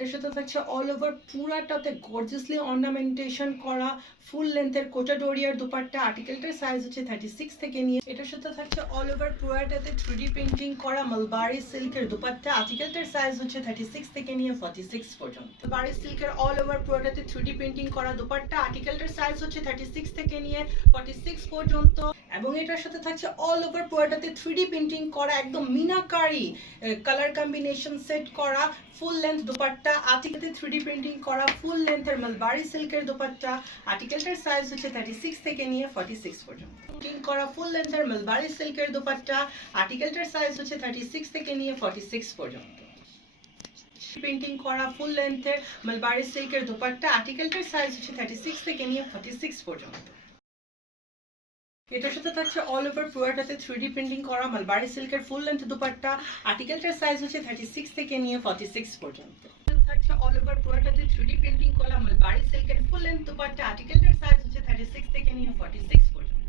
এটার সাথে থাকছে অল ওভার পুরাটাতে গর্জিয়াসলি অর্নামেন্টেশন করা ফুল লেন্থের কোটাডোরিয়ার দুপাট্টা আর্টিকেলটার সাইজ হচ্ছে থার্টি সিক্স থেকে নিয়ে, এটার সাথে থাকছে অল ওভার পুরাটাতে থ্রি ডি পেন্টিং করা মালবারি সিল্কের দুপাট্টা আর্টিকেলটার সাইজ হচ্ছে থার্টি সিক্স থেকে নিয়ে ফর্টি সিক্স পর্যন্ত। মালবারি সিল্কের অল ওভার পুরাটাতে থ্রি ডি পেন্টিং করা দুপাট্টা আর্টিকেলটার সাইজ হচ্ছে থার্টি সিক্স থেকে নিয়ে ফর্টি সিক্স পর্যন্ত। এবং এটার সাথে থাকছে অল ওভার পুরাটাতে থ্রি ডি পেন্টিং করা, একদম মিনাকারি কালার কম্বিনেশন সেট করা ফুল লেন্থ দুপাট্টা আর্টিকেলতে থ্রি প্রিন্টিং করা ফুল লেন্থের সিল্কের দুপাট্টা আর্টিকেলটার সাইজ হচ্ছে থার্টি সিক্স থেকে নিয়ে ফর্টি সিক্স পর্যন্ত। প্রিন্টিং করা ফুল লেন্থের সিল্কের দুপাট্টা আর্টিকেলটার সাইজ হচ্ছে থার্টি সিক্স থেকে নিয়ে ফর্টি সিক্স পর্যন্ত প্রিন্টিং করা ফুল লেন্থের সিল্কের দুপাট্টা আর্টিকেলটার সাইজ হচ্ছে থার্টি সিক্স থেকে নিয়ে ফর্টি সিক্স পর্যন্ত। এটার সাথে থাকছে অল ওভার পুরোটাতে থ্রি প্রিন্টিং করা মালবারি সিল্কের ফুল লেন্থ দুপাট্টা আর্টিকেলটার সাইজ হচ্ছে থার্টি সিক্স থেকে নিয়ে ফর্টি সিক্স পর্যন্ত। থাকছে অল ওভার পুরোটাতে থ্রি প্রিন্টিং করা মালবারি সিল্কের ফুল লেন্থ দুপাট্টা আর্টিকেলটার সাইজ হচ্ছে থার্টি সিক্স থেকে নিয়ে ফর্টি সিক্স পর্যন্ত।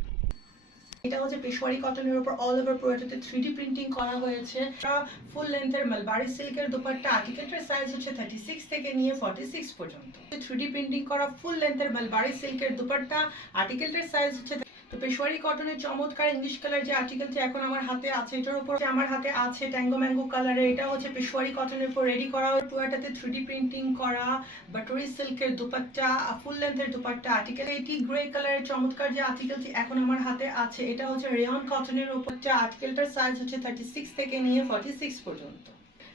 এটা হচ্ছে পেশোয়ারি কটনের উপর অল ওভার পুরোটাতে থ্রি প্রিন্টিং করা হয়েছে। ফুল লেন্থের মালবারি সিল্কের দুপাট্টা আর্টিকেলটার সাইজ হচ্ছে থার্টি সিক্স থেকে নিয়ে ফর্টি সিক্স পর্যন্ত থ্রি প্রিন্টিং করা ফুল লেন্থের মালবারি সিল্কের দুপাট্টা আর্টিকেলটার সাইজ হচ্ছে পেশোয়ারি কটনের চমৎকার ইংলিশ কালার যে আর্টিকেলটি এখন আমার হাতে আছে, এটার উপর আমার হাতে আছে ট্যাঙ্গো ম্যাঙ্গো কালারের এটা হচ্ছে পেশোয়ারি কটনের উপর রেডি করা পুরাটাতে থ্রি প্রিন্টিং করা বাটরি সিল্কের দুপাট্টা ফুল লেন্থের দুপাট্টা আর্টিকেল এটি গ্রে কালারের চমৎকার যে আর্টিকেলটি এখন আমার হাতে আছে, এটা হচ্ছে রেয়ন কটনের উপর যে আর্টিকেলটার সাইজ হচ্ছে থার্টি সিক্স থেকে নিয়ে ফর্টি সিক্স পর্যন্ত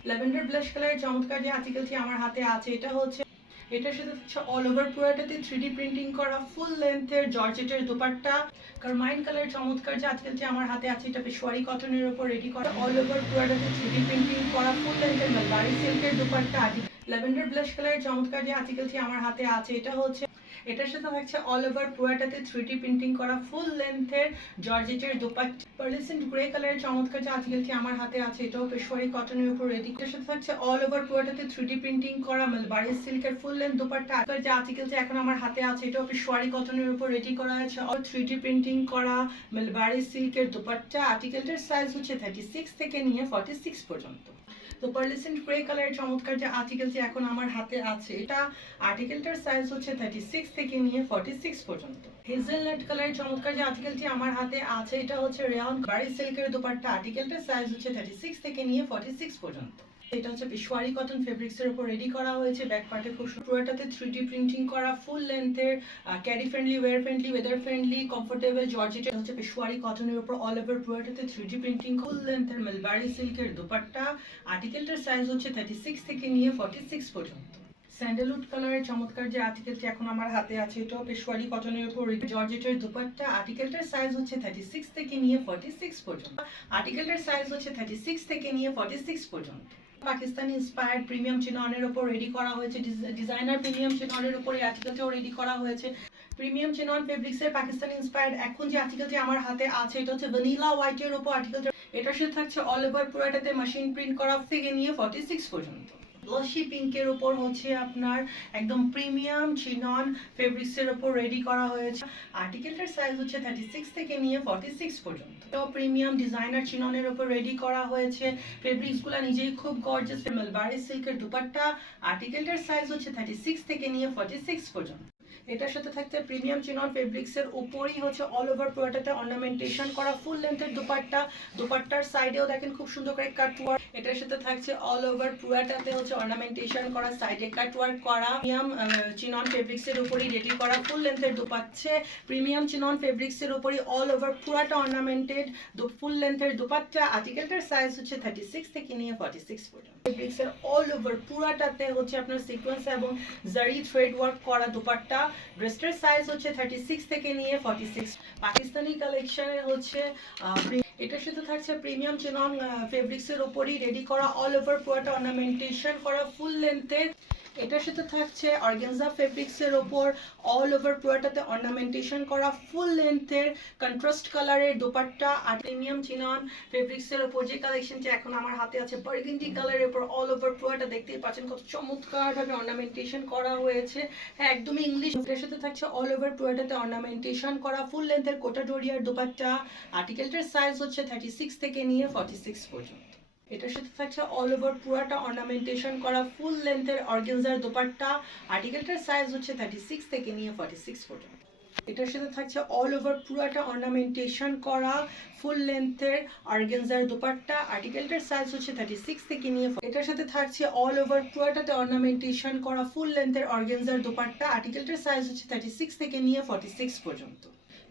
ল্যাভেন্ডার ব্লাশ কালারের চমৎকার যে আর্টিকেলটি আমার হাতে আছে, এটা হচ্ছে এটার সাথে হচ্ছে অল ওভার পুরাটাতে থ্রি প্রিন্টিং করা ফুল লেন্থের জর্জেটের দুপাট্টা। কারমাইন কালার চমৎকার যে আজকাল যে আমার হাতে আছে, এটা পেশোয়ারি কটনের ওপর রেডি করা। অল ওভার পুরাটাতে থ্রি ডি প্রিন্টিং করা ফুল লেন্থের মালবারি সিল্কের দুপাট্টা। ল্যাভেন্ডার ব্লাশ কালারের চমৎকার যে আর্টিকেলটি আমার হাতে আছে, এটা হচ্ছে এটার সাথে থাকছে অল ওভার পুরাটাতে থ্রি প্রিন্টিং করা ফুল লেন্থের জর্জেটের দুপাট্টা। পার্লিসেন্ট গ্রে কালারের চমৎকার যে আর্টিকেলটি আমার হাতে আছে, এটাও পেশোয়ারি কটনের উপর রেডি এটার সাথে থাকছে অল ওভার পুরাটাতে থ্রি প্রিন্টিং করা মালবারি সিল্কের ফুল লেন্থ দুপাট্টা। আজকাল যে আর্টিকেলটি এখন আমার হাতে আছে, এটাও পেশোয়ারি কটনের উপর রেডি করা আছে। অল থ্রি প্রিন্টিং করা মালবারি সিল্কের দুপাট্টা। আর্টিকেলটার সাইজ হচ্ছে থার্টি সিক্স থেকে নিয়ে ফর্টি সিক্স পর্যন্ত। তো পার্লিসেন্ট গ্রে কালারের চমৎকার যে আর্টিকেলটি এখন আমার হাতে আছে, এটা আর্টিকেলটার সাইজ হচ্ছে থার্টি সিক্স থেকে নিয়ে ফর্টি সিক্স পর্যন্ত। হেজেলনাট কালারের চমৎকার যে আর্টিকেলটি আমার হাতে আছে, এটা হচ্ছে রেয়ন বাড়ি সিল্কের দুপাট্টা। আর্টিকেলটার সাইজ হচ্ছে থার্টি সিক্স থেকে নিয়ে ফর্টি সিক্স পর্যন্ত। এটা হচ্ছে পেশোয়ারি কটন ফেব্রিক্স এর উপর রেডি করা হয়েছে। ব্যাক পার্টে খুব পুরোটাতে থ্রি ডি প্রিন্টিং করা full লেন্থের carry friendly wear friendly weather friendly comfortable georgette হচ্ছে পেশোয়ারি কটনের উপর অল ওভার পুরোটাতে থ্রি ডি প্রিন্টিং ফুল লেন্থের মেলবারি সিল্কের দুপাট্টা। আর্টিকেলটার সাইজ হচ্ছে থার্টি সিক্স থেকে নিয়ে ফর্টি সিক্স পর্যন্ত স্যান্ডেলউড কালারের চমৎকার যে আর্টিকেলটি এখন আমার হাতে আছে, এটাও পেশোয়ারি কটনের উপর জর্জেটের দুপাট্টা আর্টিকেলটার সাইজ হচ্ছে থার্টি সিক্স থেকে নিয়ে ফর্টি সিক্স পর্যন্ত। আর্টিকেলটার সাইজ হচ্ছে থার্টি সিক্স থেকে নিয়ে ফর্টি সিক্স পর্যন্ত। পাকিস্তানি ইন্সপায়ার্ড প্রিমিয়াম চিননের উপর রেডি করা হয়েছে ডিজাইনার প্রিমিয়াম চিননের উপর এই আর্টিকেলটাও রেডি করা হয়েছে। প্রিমিয়াম চিনন ফেব্রিক্সের পাকিস্তানি ইন্সপায়ার্ড এখন যে আর্টিকেলটি আমার হাতে আছে, এটা হচ্ছে ভ্যানিলা হোয়াইটের উপর আর্টিকেলটা এটা সাথে থাকছে অল ওভার পুরোটাতে মেশিন প্রিন্ট করা, থেকে নিয়ে ফর্টি সিক্স পর্যন্ত। গ্লসি পিঙ্কের উপর হচ্ছে আপনার একদম প্রিমিয়াম চিনন ফেব্রিক্সের উপর রেডি করা হয়েছে। আর্টিকেলটার সাইজ হচ্ছে থার্টি সিক্স থেকে নিয়ে ফর্টি সিক্স পর্যন্ত তো প্রিমিয়াম ডিজাইনার চিননের উপর রেডি করা হয়েছে। ফেব্রিক্সগুলো নিজেই খুব গর্জাস মেলবারি সিল্কের দুপাট্টা। আর্টিকেলটার সাইজ হচ্ছে থার্টি সিক্স থেকে নিয়ে ফর্টি সিক্স পর্যন্ত। এটার সাথে থাকছে প্রিমিয়াম চিনন ফেব্রিক্স এর উপরই হচ্ছে অল ওভার পুরোটাতে অর্নামেন্টেশন করা ফুল লেন্থের দুপাট্টা, দুপাট্টার সাইডেও দেখেন খুব সুন্দর করে কাট ওয়ার্ক এটার সাথে থাকছে অল ওভার পুরোটাতে হচ্ছে অর্নামেন্টেশন করা সাইডে কাট ওয়ার্ক করা প্রিমিয়াম চিনন ফেব্রিক্স এর উপরই রেডি করা ফুল লেন্থের দুপাচ্ছে। প্রিমিয়াম চিনন ফেব্রিক্স এর উপরই অল ওভার পুরাটা অর্নামেন্টেড ফুল লেন্থের দুপাট্টা। আর্টিকেলটার সাইজ হচ্ছে থার্টি সিক্স থেকে নিয়ে ফর্টি সিক্স পর্যন্ত। ফেব্রিক্স এর অল ওভার পুরাটাতে হচ্ছে আপনার সিকোয়েন্স এবং জারি থ্রেড ওয়ার্ক করা দুপাট্টা। ড্রেসটার সাইজ হচ্ছে থার্টি সিক্স থেকে নিয়ে ফর্টি সিক্স পাকিস্তানি কালেকশনের হচ্ছে এটার সাথে থাকছে প্রিমিয়াম চেনং ফেব্রিক্সের উপরই রেডি করা অল ওভার পুরোটা অর্নামেন্টেশন করা ফুল লেন্থের এটার সাথে থাকছে অর্গেনজা ফেব্রিক্স এর ওপর অল ওভার পুরোটাতে অর্নামেন্টেশন করা ফুল লেন্থের কন্ট্রাস্ট কালারের দোপাট্টা আর প্রিমিয়াম চিনন ফেব্রিক্স এর ওপর যে কালেকশনটি এখন আমার হাতে আছে বার্গেন্ডি কালারের উপর অল ওভার পুরোটা দেখতেই পাচ্ছেন কত চমৎকার ভাবে অর্নামেন্টেশন করা হয়েছে। হ্যাঁ একদমই ইংলিশ এটার সাথে থাকছে অল ওভার পুরোটাতে অর্নামেন্টেশন করা ফুল লেন্থের কোটা ডোরিয়ার দোপাট্টা আর্টিকেলটার সাইজ হচ্ছে থার্টি সিক্স থেকে নিয়ে ফর্টি সিক্স পর্যন্ত। এটার সাথে থাকছে অল ওভার পুরাটা অর্নামেন্টেশন করা ফুল লেন্থের অর্গেনজার দোপাট্টা। আর্টিকেলটার সাইজ হচ্ছে থার্টি সিক্স থেকে নিয়ে ফর্টি সিক্স পর্যন্ত। এটার সাথে থাকছে অল ওভার পুরাটা অর্নামেন্টেশন করা ফুল লেন্থের অর্গেনজার দোপাট্টা। আর্টিকেলটার সাইজ হচ্ছে থার্টি সিক্স থেকে নিয়ে এটার সাথে থাকছে অল ওভার পুরাটাতে অর্নামেন্টেশন করা ফুল লেন্থের অর্গেনজার দোপাট্টা। আর্টিকেলটার সাইজ হচ্ছে থার্টি সিক্স থেকে নিয়ে ফর্টি সিক্স পর্যন্ত।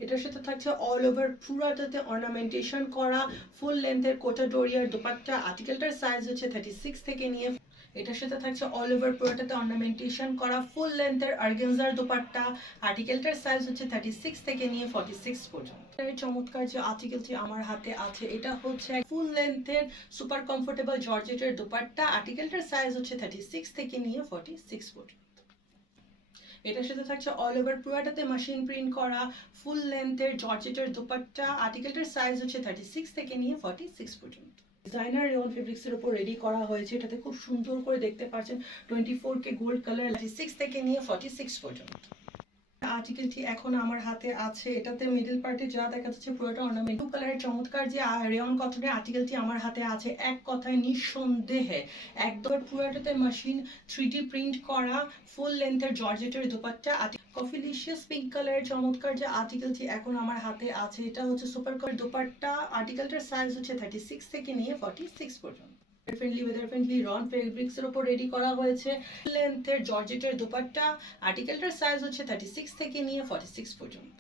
এটার সাথে থাকছে অল ওভার পুরাটাতে অর্নামেন্টেশন করা ফুল লেন্থের কোটা ডোরিয়ার দোপাট্টা আর্টিকেলটার সাইজ হচ্ছে থার্টি সিক্স থেকে নিয়ে এটার সাথে থাকছে অল ওভার পুরোটাতে অর্নামেন্টেশন করা ফুল লেন্থের আর্গেনজার দোপাট্টা আর্টিকেলটার সাইজ হচ্ছে থার্টি সিক্স থেকে নিয়ে ফর্টি সিক্স পর্যন্ত চমৎকার যে আর্টিকেলটি আমার হাতে আছে, এটা হচ্ছে ফুল লেন্থের সুপার কমফোর্টেবল জর্জেটের দোপাট্টা আর্টিকেলটার সাইজ হচ্ছে থার্টি সিক্স থেকে নিয়ে ফর্টি সিক্স পর্যন্ত। এটার সাথে থাকছে অল ওভার পুরাটাতে মেশিন প্রিন্ট করা ফুল লেন্থের জর্জেটের দুপাট্টা আর্টিকেলটার সাইজ হচ্ছে থার্টি সিক্স থেকে নিয়ে ফর্টি সিক্স পর্যন্ত ডিজাইনার রেওন ফেব্রিক্সের উপর রেডি করা হয়েছে, এটাতে খুব সুন্দর করে দেখতে পাচ্ছেন twenty four K gold colour six থেকে নিয়ে ফর্টি সিক্স পর্যন্ত। আর্টিকেলটি এখন আমার হাতে আছে। এটাতে মিডল পার্টে যা দেখা যাচ্ছে পুরোটা অর্নামেন্ট ব্লু কালারের চমৎকার যে রেয়ন কটনের আর্টিকেলটি আমার হাতে আছে। এক কথায় নিঃসন্দেহে। একদম পুরোটাতে মেশিন থ্রি প্রিন্ট করা ফুল লেন্থের জর্জেটের দোপাট্টা। কফিলিশিয়াস পিঙ্ক কালারের চমৎকার যে আর্টিকেলটি এখন আমার হাতে আছে। এটা হচ্ছে সুপার কার দোপাট্টা। আর্টিকেলটার সাইজ হচ্ছে থার্টি সিক্স থেকে নিয়ে ফর্টি সিক্স পর্যন্ত। ফ্রেন্ডলি ওয়েদার ফ্রেন্ডলি রন ফেব্রিক্স এর উপর রেডি করা হয়েছে। লেন্থের জর্জেটের দোপাট্টা আর্টিকেলটার সাইজ হচ্ছে থার্টি সিক্স থেকে নিয়ে ফর্টি সিক্স পর্যন্ত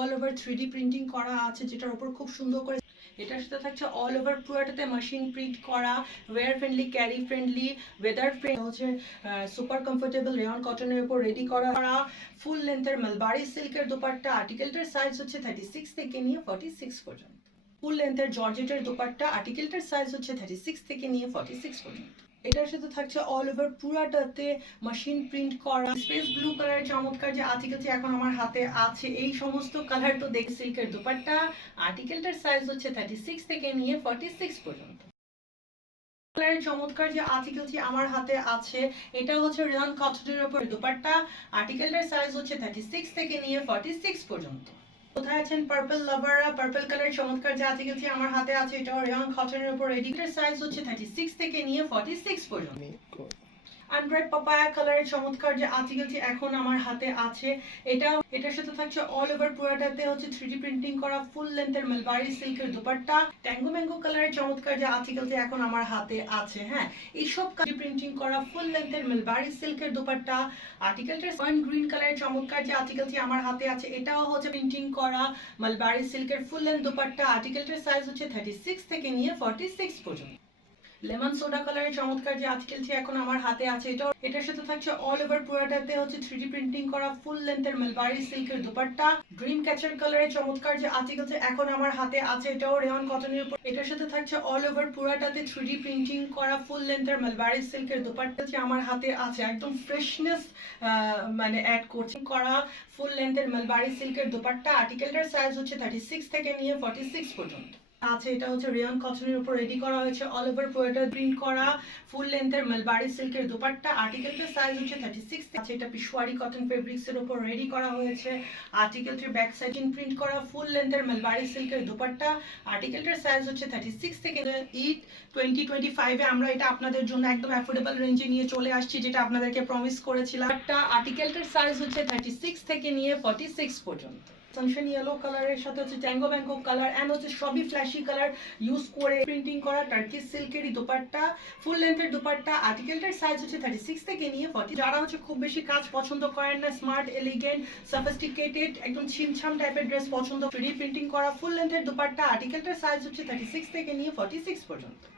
অল ওভার থ্রি প্রিন্টিং করা আছে, যেটার উপর খুব সুন্দর করে এটার সাথে থাকছে অল ওভার পুরোটাতে মেশিন প্রিন্ট করা wear friendly carry friendly weather friend হচ্ছে সুপার কমফোর্টেবল রেয়ন কটনের উপর রেডি করা। ফুল লেন্থের মালবারি সিল্কের দোপাট্টা আর্টিকেলটার সাইজ হচ্ছে থার্টি সিক্স থেকে নিয়ে ফর্টি সিক্স পর্যন্ত। ফুল লেন্থের জর্জেটের দোপাট্টা আর্টিকেলটার সাইজ হচ্ছে থার্টি সিক্স থেকে নিয়ে ফর্টি সিক্স পর্যন্ত। এটার সাথে থাকছে অল ওভার পুরাটাতে মেশিন প্রিন্ট করা স্পেস ব্লু কালারের চমৎকার যে আর্টিকেলটি এখন আমার হাতে আছে। এই সমস্ত কালার তো দেখি সিল্কের দোপাট্টা আর্টিকেলটার সাইজ হচ্ছে থার্টি সিক্স থেকে নিয়ে ফর্টি সিক্স পর্যন্ত কালারের চমৎকার যে আর্টিকেলটি আমার হাতে আছে, এটা হচ্ছে রিয়ন কটনের উপর দোপাট্টা আর্টিকেলটার সাইজ হচ্ছে থার্টি সিক্স থেকে নিয়ে ফর্টি সিক্স পর্যন্ত। কোথায় আছেন পার্পল লাভাররা পার্পল কালার চমৎকার যে আর্টিকেলটি আমার হাতে আছে এটা রিয়ন কটনের উপর এডিটার সাইজ হচ্ছে থার্টি সিক্স থেকে নিয়ে ফর্টি সিক্স পর্যন্ত আন্ড্রয়েড পাপায়া কালারের চমৎকার যে আর্টিকেলটি এখন আমার হাতে আছে এটা এটার সাথে থাকছে অল ওভার পুরোটাতে হচ্ছে থ্রি প্রিন্টিং করা ফুল লেন্থের মালবারি সিল্কের দুপাট্টা ট্যাঙ্গো ম্যাঙ্গো কালারের চমৎকার যে আর্টিকেলটি এখন আমার হাতে আছে হ্যাঁ। এইসব প্রিন্টিং করা ফুল লেন্থের মালবারি সিল্কের দুপাট্টা আর্টিকেলটার ওয়ান গ্রিন কালারের চমৎকার যে আর্টিকেলটি আমার হাতে আছে, এটাও হচ্ছে প্রিন্টিং করা মালবারি সিল্কের ফুল লেন্থ দুপাট্টা আর্টিকেলটার সাইজ হচ্ছে থার্টি সিক্স থেকে নিয়ে ফর্টি সিক্স পর্যন্ত। লেমন সোডা কালারের চমৎকার যে আর্টিকেলটি এখন আমার হাতে আছে, এটাও এটার সাথে থাকছে অল ওভার পুরোটাতে হচ্ছে থ্রি প্রিন্টিং করা ফুল লেন্থের মালবারি সিল্কের দুপাট্টা। ড্রিম ক্যাচার কালারের চমৎকার যে আর্টিকেলটি এখন আমার হাতে আছে, এটাও রেওয়ান কটনের উপর। এটার সাথে থাকছে অল ওভার পুরোটাতে থ্রি প্রিন্টিং করা ফুল লেন্থের মালবারি সিল্কের দুপাট্টা যে আমার হাতে আছে। একদম ফ্রেশনেস মানে অ্যাড করছে করা ফুল লেন্থের মালবারি সিল্কের দুপাট্টা। আর্টিকেলটার সাইজ হচ্ছে থার্টি সিক্স থেকে নিয়ে ফর্টি সিক্স পর্যন্ত। আছে, এটা হচ্ছে রিয়ন কটনের উপর রেডি করা হয়েছে অল ওভার পোয়েটার প্রিন্ট করা ফুল লেন্থের মালবারি সিল্কের দোপাট্টা আর্টিকেলটার সাইজ হচ্ছে থার্টি সিক্স আছে, এটা পিশওয়ারি কটন ফেব্রিক্স এর উপর রেডি করা হয়েছে আর্টিকেলটির ব্যাক সাইড প্রিন্ট করা ফুল লেন্থের মালবারি সিল্কের দোপাট্টা আর্টিকেলটার সাইজ হচ্ছে থার্টি সিক্স থেকে ইট টোয়েন্টি টোয়েন্টি ফাইভে আমরা এটা আপনাদের জন্য একদম অ্যাফোর্ডেবল রেঞ্জে নিয়ে চলে আসছি, যেটা আপনাদেরকে প্রমিস করেছিলাম। একটা আর্টিকেলটার সাইজ হচ্ছে থার্টি সিক্স থেকে নিয়ে ফর্টি সিক্স পর্যন্ত। সানশাইন ইয়েলো কালারের সাথে হচ্ছে ট্যাঙ্গো ব্যাঙ্গো কালার অ্যান্ড হচ্ছে সবই ফ্ল্যাশি কালার ইউজ করে প্রিন্টিং করা টার্কিশ সিল্কেরই দোপাট্টা ফুল লেন্থের দোপাট্টা। আর্টিকেলটার সাইজ হচ্ছে থার্টি সিক্স থেকে নিয়ে ফর্টি যারা হচ্ছে খুব বেশি কাজ পছন্দ করেন না স্মার্ট এলিগেন্ট সফিস্টিকেটেড একদম ছিমছাম টাইপের ড্রেস পছন্দ থ্রি প্রিন্টিং করা ফুল লেন্থের দোপাট্টা। আর্টিকেলটার সাইজ হচ্ছে থার্টি সিক্স থেকে নিয়ে ফর্টি সিক্স পর্যন্ত।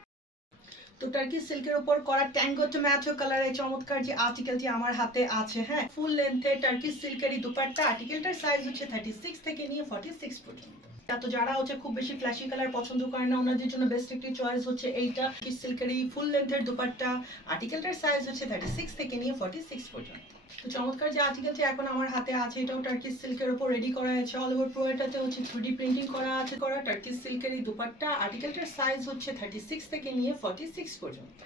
তো টার্কি সিল্কের উপর করা ট্যাঙ্গো টমেটো কালারের চমৎকার যে আর্টিকেলটি আমার হাতে আছে হ্যাঁ? ফুল লেন্থে টার্কি সিল্কেরই দুপাট্টা। আর্টিকেলটার সাইজ হচ্ছে থার্টি সিক্স থেকে নিয়ে ফর্টি সিক্স পর্যন্ত। তো যারা হচ্ছে খুব বেশি ফ্ল্যাশি কালার পছন্দ করেন না, ওনাদের জন্য বেস্ট একটি চয়েস হচ্ছে এইটা সিল্কেরই ফুল লেন্থের দুপাট্টা। আর্টিকেলটার সাইজ হচ্ছে থার্টি সিক্স থেকে নিয়ে ফর্টি সিক্স পর্যন্ত। তো চমৎকার যে আর্টিকেলটি এখন আমার হাতে আছে, এটাও টার্কিশ সিল্কের উপর রেডি করা আছে। অল ওভার প্রো এটাতে হচ্ছে থ্রি প্রিন্টিং করা আছে, করা টার্কিশ সিল্কের এই দুপাট্টা। আর্টিকেলটার সাইজ হচ্ছে থার্টি সিক্স থেকে নিয়ে ফর্টি সিক্স পর্যন্ত।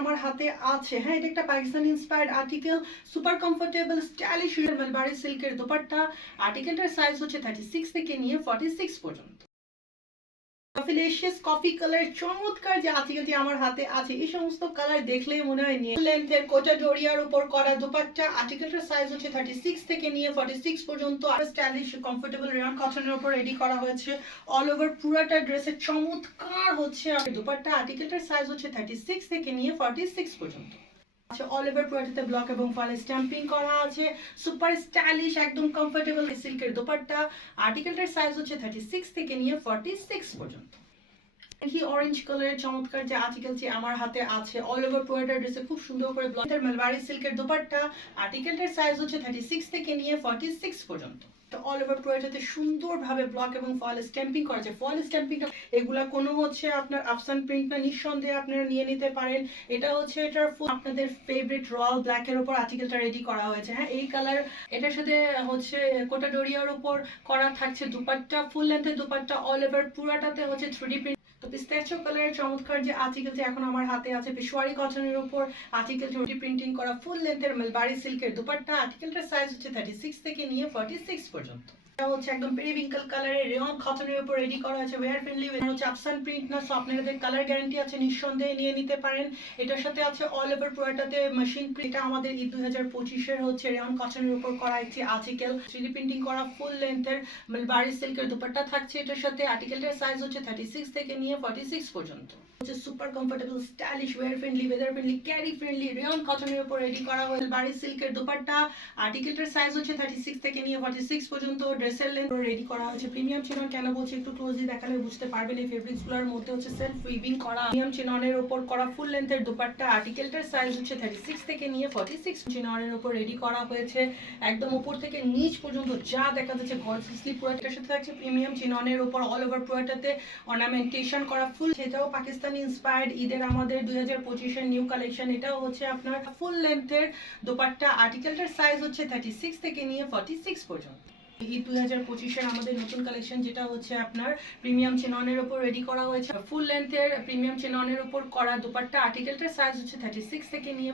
আমার হাতে আছে। হ্যাঁ এটা একটা Pakistan inspired article super comfortable stylish mulberry সিল্কের দোপাট্টা। আর্টিকেলটার সাইজ হচ্ছে থার্টি সিক্স থেকে নিয়ে ফর্টি সিক্স পর্যন্ত। ফিলেশিয়াস কফি কালার চমৎকার যে আর্টিকেলটি আমার হাতে আছে। এই সমস্ত কালার দেখলেই মনে হয় নিয়ে লেন্থের কোটা ডোরিয়ার উপর করা দুপাট্টা। আর্টিকেলটার সাইজ হচ্ছে থার্টি সিক্স থেকে নিয়ে ফর্টি সিক্স পর্যন্ত। আর স্টাইলিশ কমফোর্টেবল রেয়ন কটনের উপর রেডি করা হয়েছে। অল ওভার পুরাটা ড্রেসের চমৎকার হচ্ছে। আর দুপাট্টা আর্টিকেলটার সাইজ হচ্ছে থার্টি সিক্স থেকে নিয়ে ফর্টি সিক্স পর্যন্ত। আছে অল ব্লক এবং ফলে স্ট্যাম্পিং করা আছে। সুপার স্টাইলিশ একদম কমফোর্টেবল সিল্কের দোপাট্টা। আর্টিকেলটার সাইজ হচ্ছে থার্টি সিক্স থেকে নিয়ে ফর্টি সিক্স পর্যন্ত কি অরেঞ্জ কালারের চমৎকার যে আর্টিকেলটি আমার হাতে আছে অল ওভার পোয়েটার ড্রেসে খুব সুন্দর করে ব্লকের মালবারি সিল্কের দোপাট্টা। আর্টিকেলটার সাইজ হচ্ছে থার্টি সিক্স থেকে নিয়ে ফর্টি সিক্স পর্যন্ত। অল ওভার প্রোয়েটাতে সুন্দরভাবে ব্লক এবং ফয়েল স্ট্যাম্পিং করা যায় ফয়েল স্ট্যাম্পিংটা এগুলা কোনো হচ্ছে আপনার আফসান প্রিন্ট না, নিঃসন্দেহে আপনারা নিয়ে নিতে পারেন। এটা হচ্ছে এটার আপনাদের ফেভারিট রয়্যাল ব্ল্যাকের উপর আর্টিকেলটা রেডি করা হয়েছে। হ্যাঁ এই কালার এটার সাথে হচ্ছে কোটা ডোরিয়ার উপর করা থাকছে দুপাট্টা ফুল লেন্থের দুপাট্টা অল ওভার পুরাটাতে হচ্ছে থ্রি প্রিন্ট তো পিস্তাচিও কালারের চমৎকার যে আর্টিকেলটি এখন আমার হাতে আছে পেশোয়ারি কটনের উপর আর্টিকেলটি প্রিন্টিং করা ফুল লেন্থের মেলবারি সিল্কের দুপাট্টা আর্টিকেলটার সাইজ হচ্ছে থার্টি সিক্স থেকে নিয়ে ফর্টি সিক্স পর্যন্ত। এটা হচ্ছে একদম পেরিভিঙ্কল কালারের রেয়ন কটনের উপর রেডি করা আছে ওয়্যার ফ্রেন্ডলি হচ্ছে আফসান প্রিন্ট না সো আপনাদের কালার গ্যারান্টি আছে, নিঃসন্দেহে নিয়ে নিতে পারেন। এটার সাথে আছে অল ওভার প্রোডাক্টটাতে মেশিন প্রিন্ট আমাদের ঈদ দুই হাজার পঁচিশের হচ্ছে রেয়ন কটনের উপর করা একটি আর্টিকেল থ্রি প্রিন্টিং করা ফুল লেন্থের মেলবারি সিল্কের দুপাট্টা থাকছে এটার সাথে। আর্টিকেলটার সাইজ হচ্ছে থার্টি সিক্স থেকে নিয়ে ফর্টি সিক্স পর্যন্ত। হচ্ছে একদম উপর থেকে নিচ পর্যন্ত যা দেখা যাচ্ছে সাথে থাকছে। প্রিমিয়াম চিননের উপর অল ওভার পুরোটাতে অর্নামেন্টেশন করা ফুল সেটাও পাকিস্তানি ইন্সপায়ার্ড ঈদের আমাদের দুই হাজার পঁচিশের নিউ কালেকশন এটাও হচ্ছে আপনার ফুল লেন্থের দোপাট্টা আর্টিকেলটার সাইজ হচ্ছে থার্টি সিক্স থেকে নিয়ে ফর্টি সিক্স পর্যন্ত। ঈদ দুই হাজার পঁচিশের আমাদের নতুন কালেকশন যেটা হচ্ছে আপনার প্রিমিয়াম চেননের উপর রেডি করা হয়েছে। ফুল লেন্থের প্রিমিয়াম চেননের উপর করা আর্টিকেলটার সাইজ হচ্ছে থার্টি সিক্স থেকে নিয়ে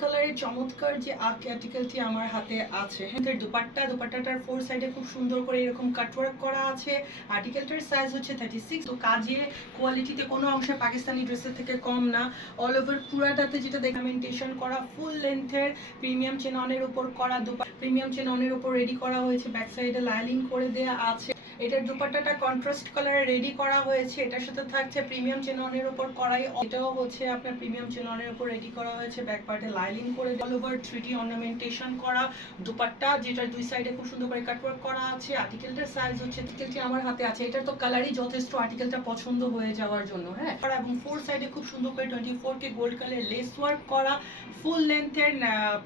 কালারের চমৎকার যে আর্টিকেলটি আমার হাতে আছে। দুপাট্টা, দুপাট্টাটার ফোর সাইডে খুব সুন্দর করে এরকম কাটওয়ার্ক করা আছে। আর্টিকেলটার সাইজ হচ্ছে থার্টি সিক্স তো কাজে কোয়ালিটিতে কোনো অংশে পাকিস্তানি ড্রেসের থেকে কম না। অল ওভার পুরাটাতে যেটা ডকুমেন্টেশন করা ফুল লেন্থের প্রিমিয়াম চেননের উপর করা দুপাট্টা প্রিমিয়াম চেননের উপর রেডি করা হয়েছে। ব্যাক সাইডে লাইনিং করে দেয়া আছে। এটার দুপাট্টাটা কন্ট্রাস্ট কালারে রেডি করা হয়েছে, এটার সাথে থাকছে প্রিমিয়াম চেননের উপর করাই এটাও হচ্ছে আপনার প্রিমিয়াম চেননের উপর রেডি করা হয়েছে ব্যাক পার্টে লাইলিং করে অল ওভার থ্রিডি অর্নামেন্টেশন করা, দুপাট্টা যেটা দুই সাইডে খুব সুন্দর করে কাটওয়ার্ক করা আছে আর্টিকেলটার সাইজ হচ্ছে আর্টিকেলটি আমার হাতে আছে, এটার তো কালারই যথেষ্ট আর্টিকেলটা পছন্দ হয়ে যাওয়ার জন্য হ্যাঁ? এবং ফোর সাইডে খুব সুন্দর করে twenty four K gold colour lace work করা ফুল লেন্থের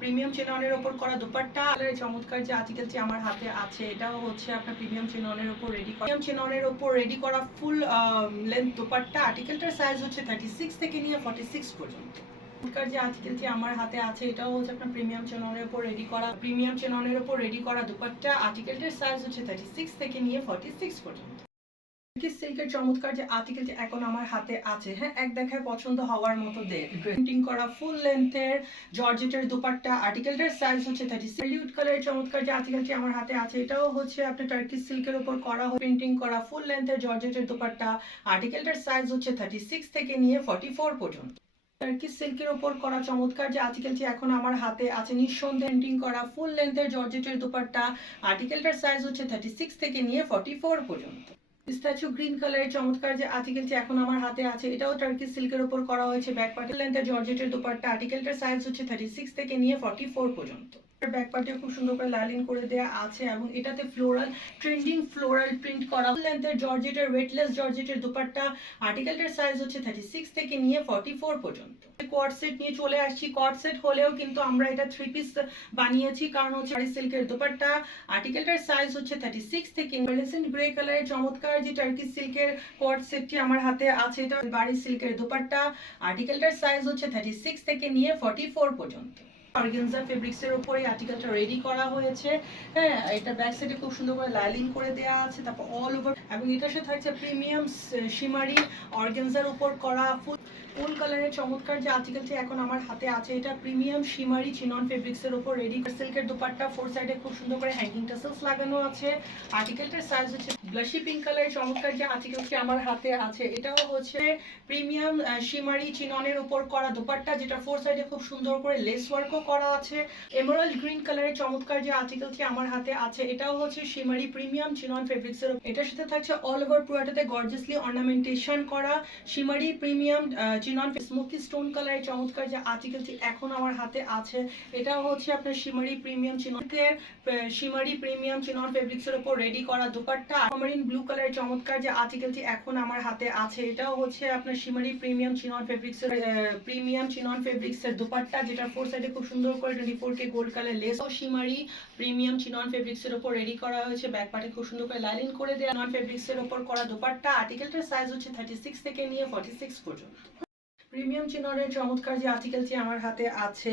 প্রিমিয়াম চেননের উপর করা দুপাট্টা চমৎকার যে আর্টিকেলটি আমার হাতে আছে, এটাও হচ্ছে আপনার প্রিমিয়াম চেননের উপর রেডি করা চেননের উপর রেডি করা ফুল লেন্থ দোপাট্টা। আর্টিকেলটার সাইজ হচ্ছে থার্টি সিক্স থেকে নিয়ে ফর্টি সিক্স পর্যন্ত। কার যে আর্টিকেলটি আমার হাতে আছে, এটাও হচ্ছে আপনার প্রিমিয়াম চেননের উপর রেডি করা প্রিমিয়াম চেননের উপর রেডি করা দুপাট্টা। আর্টিকেলটার সাইজ হচ্ছে থার্টি সিক্স থেকে নিয়ে ফর্টি সিক্স পর্যন্ত। সিল্কের চমৎকার যে এখন আমার হাতে আছে হ্যাঁ? এক দেখায় পছন্দ হওয়ার মতো প্রিন্টিং করা ফুল লেন্থের জর্জেটের দুপাট্টা আর্টিকেলটার সাইজ হচ্ছে থার্টি কালারের চমৎকার যে আর্টিকেলটি আমার হাতে আছে, এটাও হচ্ছে আপনার টার্কি সিল্কের উপর করা প্রিন্টিং করা ফুল লেন্থের জর্জেটের দুপাট্টা আর্টিকেলটার সাইজ হচ্ছে থার্টি সিক্স থেকে নিয়ে ফর্টি ফোর পর্যন্ত। টার্কি সিল্কের উপর করা চমৎকার যে আর্টিকেলটি এখন আমার হাতে আছে, নিঃসন্দেহে প্রিন্টিং করা ফুল লেন্থের জর্জেটের দুপাট্টা আর্টিকেলটার সাইজ হচ্ছে থার্টি সিক্স থেকে নিয়ে ফর্টি ফোর পর্যন্ত। পিস্তাচিও গ্রিন কালারের চমৎকার যে আর্টিকেলটি এখন আমার হাতে আছে, এটাও টার্কি সিল্কের উপর করা হয়েছে ব্যাক পার্টের লেন্থের জর্জেটের দুপাট্টা। আর্টিকেলটার সাইজ হচ্ছে থার্টি সিক্স থেকে নিয়ে ফর্টি ফোর পর্যন্ত। ব্যাক পার্টে খুব সুন্দর করে লাইলিং করে দেওয়া আছে এবং এটাতে ফ্লোরাল, ট্রেন্ডিং ফ্লোরাল প্রিন্ট করা লেন্থের জর্জেটের ওয়েটলেস জর্জেটের দুপাট্টা আর্টিকেলটার সাইজ হচ্ছে থার্টি সিক্স থেকে নিয়ে ফর্টি ফোর পর্যন্ত কোয়ার্ড সেট নিয়ে চলে আসছি। কোয়ার্ড সেট হলেও কিন্তু আমরা এটা থ্রি পিস বানিয়েছি। কারণ হচ্ছে শাড়ি সিল্কের দুপাট্টা আর্টিকেলটার সাইজ হচ্ছে থার্টি সিক্স থেকে রেসেন্ট গ্রে কালারের চমৎকার যে টার্কি সিল্কের কোয়ার্ড সেটটি আমার হাতে আছে, এটা বাড়ি সিল্কের দুপাট্টা আর্টিকেলটার সাইজ হচ্ছে থার্টি সিক্স থেকে নিয়ে ফর্টি ফোর পর্যন্ত। অর্গেনজা ফেব্রিক্সের উপরে আর্টিকেলটা রেডি করা হয়েছে। হ্যাঁ এটা ব্যাক সাইডে খুব সুন্দর করে লাইলিং করে দেওয়া আছে, তারপর অল ওভার এবং এটার সাথে থাকছে প্রিমিয়াম শিমারি অর্গেনজার উপর করা ফুল। ফুল কালারের চমৎকার যে আর্টিকেলটি এখন আমার হাতে আছে, এটা প্রিমিয়াম শিমারি চিনন ফেব্রিক্সের উপর রেডি সিল্কের দুপাট্টা ফোর সাইডে খুব সুন্দর করে হ্যাঙ্গিং টাসেলস লাগানো আছে। আর্টিকেলটার সাইজ হচ্ছে ব্লাশি পিঙ্ক কালারের চমৎকার যে আর্টিকেলটি আমার হাতে আছে। এটাও হচ্ছে প্রিমিয়াম শিমারি চিননের উপর করা দোপাট্টা, যেটা ফোর সাইডে খুব সুন্দর করে লেস ওয়ার্কও করা আছে। এমারাল্ড গ্রিন কালারের চমৎকার যে আর্টিকেলটি আমার হাতে আছে। এটাও হচ্ছে শিমারি প্রিমিয়াম চিনন ফেব্রিক্সের এটার সাথে থাকছে অল ওভার পুরাটাতে গর্জিয়াসলি অর্নামেন্টেশন করা shimmery premium chinon smoky stone কালারের চমৎকার যে আর্টিকেলটি এখন আমার হাতে আছে। এটাও হচ্ছে আপনার শিমারি প্রিমিয়াম চিননের শিমারি প্রিমিয়াম চিনন ফেব্রিক্সের উপর রেডি করা দোপাট্টা। মেরিন ব্লু কালারের চমৎকার যে আর্টিকেলটি এখন আমার হাতে আছে, এটাও হচ্ছে আপনার শিমারি প্রিমিয়াম চিনন ফেব্রিক্সের প্রিমিয়াম চিনন ফেব্রিক্সের দোপাট্টা, যেটা ফোর সাইডে খুব সুন্দর করে twenty four K gold colour lace ও শিমারি প্রিমিয়াম চিনন ফেব্রিক্সের উপর রেডি করা হয়েছে ব্যাক পার্টে খুব সুন্দর করে লাইনিং করে দেওয়া নন ফেব্রিক্সের উপর করা দোপাট্টা আর্টিকেলটার সাইজ হচ্ছে থার্টি সিক্স থেকে নিয়ে ফর্টি সিক্স পর্যন্ত প্রিমিয়াম চিননের চমৎকার যে আর্টিকেলটি আমার হাতে আছে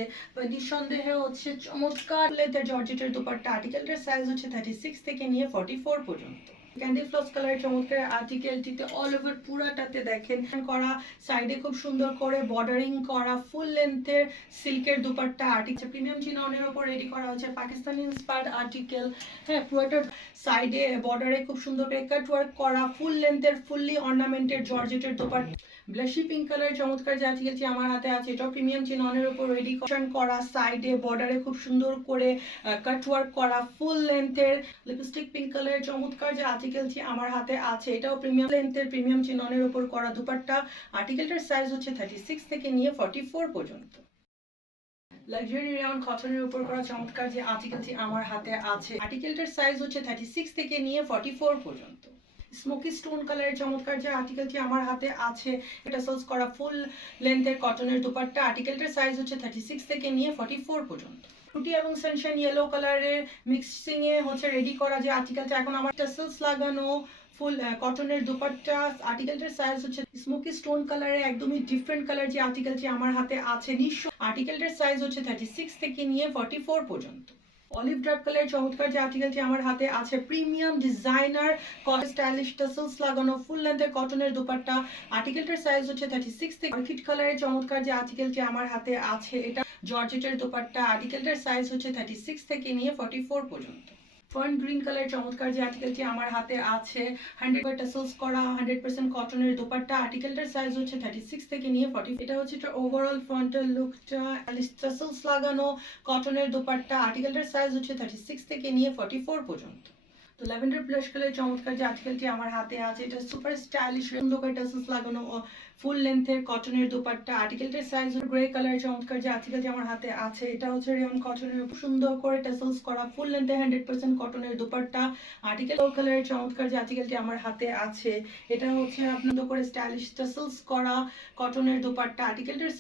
নিঃসন্দেহে হচ্ছে চমৎকার লেদার জর্জেটের দোপাট্টা আর্টিকেলটার সাইজ হচ্ছে থার্টি সিক্স থেকে নিয়ে ফর্টি ফোর পর্যন্ত। ক্যান্ডি ফ্লস কালারের চমৎকার আর্টিকেলটিতে অল ওভার পুরাটাতে দেখেন। করা সাইডে খুব সুন্দর করে বর্ডারিং করা ফুল লেন্থের সিল্কের দুপাট্টা আর্টিকেল প্রিমিয়াম চিননের ওপর রেডি করা হয়েছে পাকিস্তানি ইন্সপায়ার্ড আর্টিকেল হ্যাঁ পুরোটার সাইডে বর্ডারে খুব সুন্দর করে কাট ওয়ার্ক করা ফুল লেন্থের ফুললি অর্নামেন্টেড জর্জেটের দোপাট্টা। ব্লাশি পিঙ্ক কালারের চমৎকার যে আর্টিকেলটি আমার হাতে আছে। এটাও প্রিমিয়াম চিননের উপর রেডি করা সাইডে বর্ডারে খুব সুন্দর করে কাট ওয়ার্ক করা ফুল লেন্থের লিপস্টিক পিঙ্ক কালারের চমৎকার যে আর্টিকেলটি আমার হাতে আছে। এটাও প্রিমিয়াম লেন্থের প্রিমিয়াম চিননের উপর করা দুপাট্টা। আর্টিকেলটার সাইজ হচ্ছে থার্টি সিক্স থেকে নিয়ে ফর্টি ফোর পর্যন্ত। লাক্সারি রাউন্ড কটনের উপর করা চমৎকার যে আর্টিকেলটি আমার হাতে আছে। আর্টিকেলটার সাইজ হচ্ছে থার্টি সিক্স থেকে নিয়ে ফর্টি ফোর পর্যন্ত। স্মোকি স্টোন কালারের চমৎকার যে আর্টিকেলটি আমার হাতে আছে, এটা সোলস করা ফুল লেন্থের কটনের দুপাট্টা। আর্টিকেলটার সাইজ হচ্ছে থার্টি সিক্স থেকে নিয়ে ফর্টি ফোর পর্যন্ত। টুটি এবং সানশাইন ইয়েলো কালারের মিক্সিং এ হচ্ছে রেডি করা যে আর্টিকেলটা এখন আমার টাসেলস লাগানো ফুল কটনের দুপাট্টা। আর্টিকেলটার সাইজ হচ্ছে স্মোকি স্টোন কালারের একদমই ডিফারেন্ট কালার যে আর্টিকেলটি আমার হাতে আছে। নিঃস্ব আর্টিকেলটার সাইজ হচ্ছে থার্টি সিক্স থেকে নিয়ে ফর্টি ফোর পর্যন্ত। অলিভ ড্রাপ কালারের চমৎকার যে আর্টিকেলটি আমার হাতে আছে। প্রিমিয়াম ডিজাইনার স্টাইলিশ টাসেলস লাগানো ফুল লেন্থের কটনের দুপাট্টা। আর্টিকেলটার সাইজ হচ্ছে থার্টি সিক্স থেকে অর্কিড কালারের চমৎকার যে আর্টিকেলটি আমার হাতে আছে, এটা জর্জেটের দুপাট্টা। আর্টিকেলটার সাইজ হচ্ছে থার্টি সিক্স থেকে নিয়ে ফর্টি ফোর পর্যন্ত। ফার্ন গ্রিন কালার চমৎকার যে আর্টিকেলটি আমার হাতে আছে। হান্ড্রেড টাসেলস করা হান্ড্রেড পার্সেন্ট কটনের দোপাট্টা। আর্টিকেলটার সাইজ হচ্ছে থার্টি সিক্স থেকে নিয়ে ফর্টি এটা হচ্ছে এটা ওভারঅল ফ্রন্টের লুকটা টাসেলস লাগানো কটনের দোপাট্টা। আর্টিকেলটার সাইজ হচ্ছে থার্টি সিক্স থেকে নিয়ে ফর্টি ফোর পর্যন্ত। তো ল্যাভেন্ডার ব্লাশ কালার চমৎকার যে আর্টিকেলটি আমার হাতে আছে, এটা সুপার স্টাইলিশ সুন্দর টাসেলস লাগানো ফুল লেন্থের কটনের দুপাট্টা আর্টিকেলটার সাইজ গ্রে কালার চমৎকার যে আর্টিকেলটি আমার হাতে আছে, এটা হচ্ছে রিয়ন কটনের সুন্দর করে টাসেলস করা ফুল লেন্থে হান্ড্রেড পার্সেন্ট কটনের দুপাট্টা আর্টিকেল কালারের চমৎকার যে আর্টিকেলটি আমার হাতে আছে, এটা হচ্ছে আপনার করে স্টাইলিশ টাসেলস করা কটনের দুপাট্টা আর্টিকেলটার